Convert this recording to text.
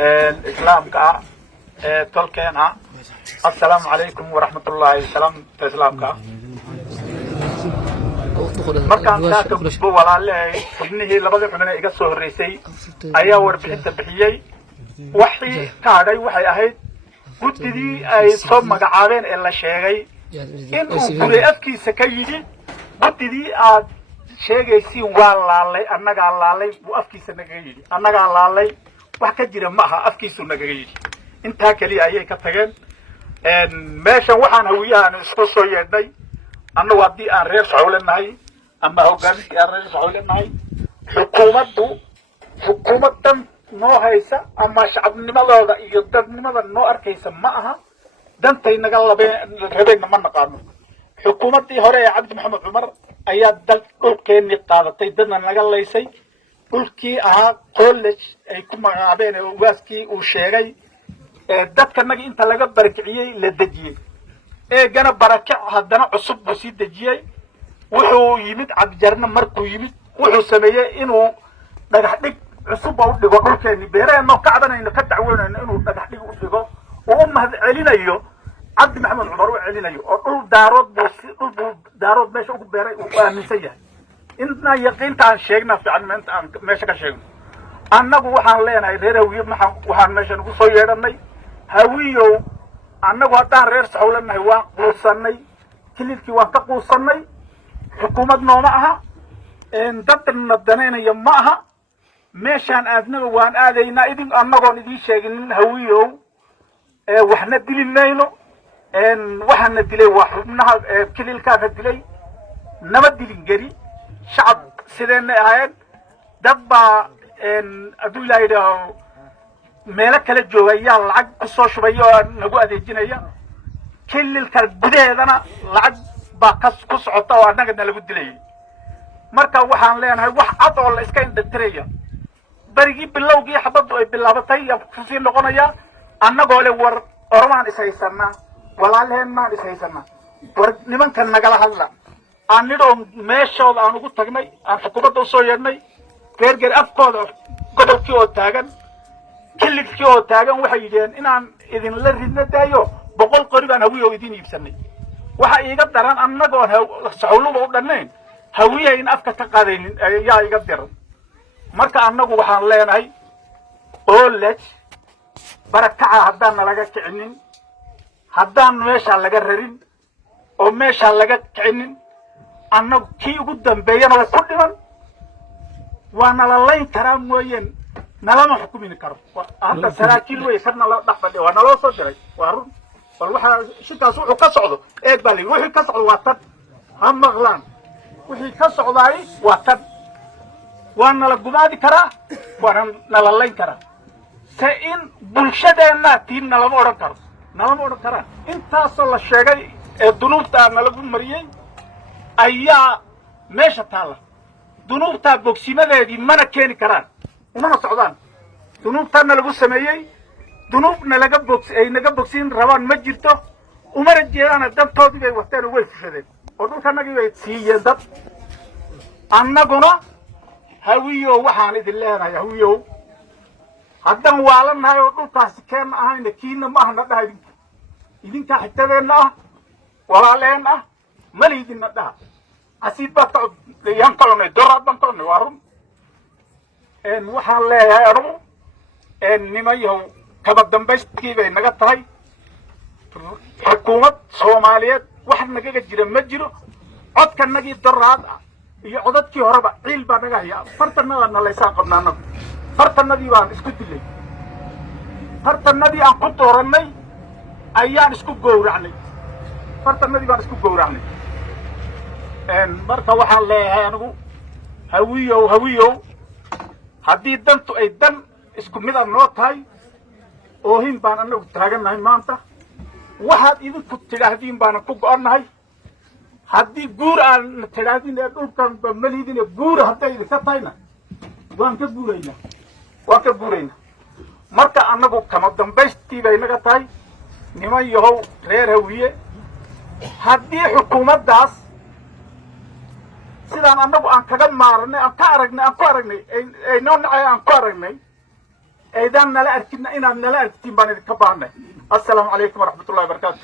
الإسلام كا تلقينا السلام عليكم ورحمة الله سلام الإسلام كا markaan ka gudbo walaalay xubnihii labada xubin iga soo horeysay ayaa warbixinta bixiyay wixii ka hadhay waxay ahayd guddigii ay soo magacaabeen ee la sheegay in uu guri afkiisa ka yidhi guddigii aad sheegaysiin waa laalay annagaa laalay buu afkiisa naga yidhi annagaa laalay wax ka jira ma aha afkiisu naga yidhi intaa kaliya ayay ka tageen meeshan waxaan hawiyahan isku soo yeedhnay annagu haddii aan reer socowlanahay ama hoggaaminkii aan reer socowlanahay xukuumaddan noo haysa ama shacabnimadooda iyo dadnimada noo arkaysa ma aha dantay naga rabeenna ma naqaano xukuumaddii hore ee cabdi maxamed cumar ayaa dhulkeennii qaadatay dadna naga laysay dhulkii ahaa college ay ku magacaabeen ee ugaaskii uu sheegay dadkanagi inta laga barakiciyey la dejiyey eegana barakic haddana cusub buu sii dejiyey wuxuu yimid cabdijarna markuu yimid wuxuu sameeyey inuu dhagax dhig cusubba u dhigo dhulkeenni beeraheenoo ka cabanayno ka dacwoonayno inuu dhagax dhig u dhigo oo u mahad celinayo cabdi maxamed cumar u celinayo oo dhul buu daarood meesha ugu beeray uu aaminsan yahay inna yaqiinta aan sheegna fiican maanta aan meesha ka sheegno annagu waxaan leenahay reer hawiye waxaan meeshan ugu soo yeedhanay hawiyow annagu haddaan reer socowlanahay waan quusannay kililkii waan ka quusannay xukuumad nooma aha dadna danaynaya ma aha meeshaan aadnaba waan aadaynaa annagoon idiin sheeginin hawiyow waxna dili mayno waxaana dilay waa xubnaha kililkaana dilay nama dilin geri shacab sideenay ahaayeen dad baa hadduu ilaa yidhaaho meelo kala jooga ayaa lacag ku soo shubaya oo nagu adeejinaya kililka gudaheedana lacag baa ku socota oo annagana lagu dilayay marka waxaan leenahay wax cad oo la iska indhatiraya berigii bilowgii xabaddu ay bilaabatay yaa kusii noqonaya annagoo le war oromaan ishaysanaa walaalheennaan ishaysanaa war nimanka nagala hadla aan nidhoo meeshooda aan ugu tagnay aan xukuumadda usoo yeedhnay geergeer afkooda gobolkii oo taagan kililkii oo taagan waxay yidhaheen inaan idinla ridna daayo 100 qori baan hawiyow idin iibsanay waxa iiga daran annagoon socowluba u dhannayn hawiyaha in afka ka qaadaynin ayaa iga diran marka annagu waxaan leenahay college barakaca haddaan nalaga kicinin haddaan meeshaa laga rarin oo meeshaa laga kicinin annagu kii ugu dambeeyana way ku dhiman waa nala layn karaa mooyeen nalama xukumin karo hadda saraakiil wey karna la dhex fadhiya waa naloo soo diray waa run bal waxaa shirkaas wuxuu ka socdo eeg baa layidhi wixii ka socdo waa tan ha maqlaan wixii ka socdaay waa tan waa nala gumaadi karaa waana nala layn karaa se in bulshadeenna tiin nalama odhan karo nalama odhan karaan intaasoo la sheegay ee dunuubtaa nalagu mariyey ayaa meesha taalla dunuubtaa bogsimadeedii mana keeni karaan umana socdaan dunuubtaana lagu sameeyey dunuubna ay naga bogsiin rabaan ma jirto umana jeedaana dantoodii bay wateen oo way fushadeen oo dhulkanagii bay siiyeen dad annaguna hawiyow waxaan idin leenahay hawiyow haddaan waalanahay oo dhulkaasi keenna ahayna kiina ma ahna dhaha idinkaa xigtadeenna ah walaaleen ah maliidinna dhaha casiid baa yaan kolonay doraad baan kolonay waa run waxaan leeyahay anugu nimayahow kaba dambaystkii bay naga tahay xukuumad soomaaliyeed wax nagaga jira ma jiro codkanagii doraad ah iyo codadkii horeba ciil baa naga haya fartanada nalaysaan qabna annagu fartanadii baan isku dilay fartanadii aan ku doorannay ayaan isku gowracnay fartanadii baan isku gowracnay marka waxaan leeyahay anigu hawiyow haddii dantu ay dan isku mid a noo tahay oohin baan annagu taagannahay maanta waxaad idinku tidhaahdiin baanan ku go'onnahay haddii guur aan tidhaahdin ee dhulkan ba maliidin ee guura hadday idinka tahayna waan ka guuraynaa marka annagu kama dambaystii bay naga tahay niman yahow reer hawiye haddii xukuumaddaas sidaan annagu aan kaga maaranay aan ku aragnay ay noo nacay aan ku aragnay ايضا نلا اركنا ان نلا اركتين بان كبانا. السلام عليكم ورحمه الله وبركاته.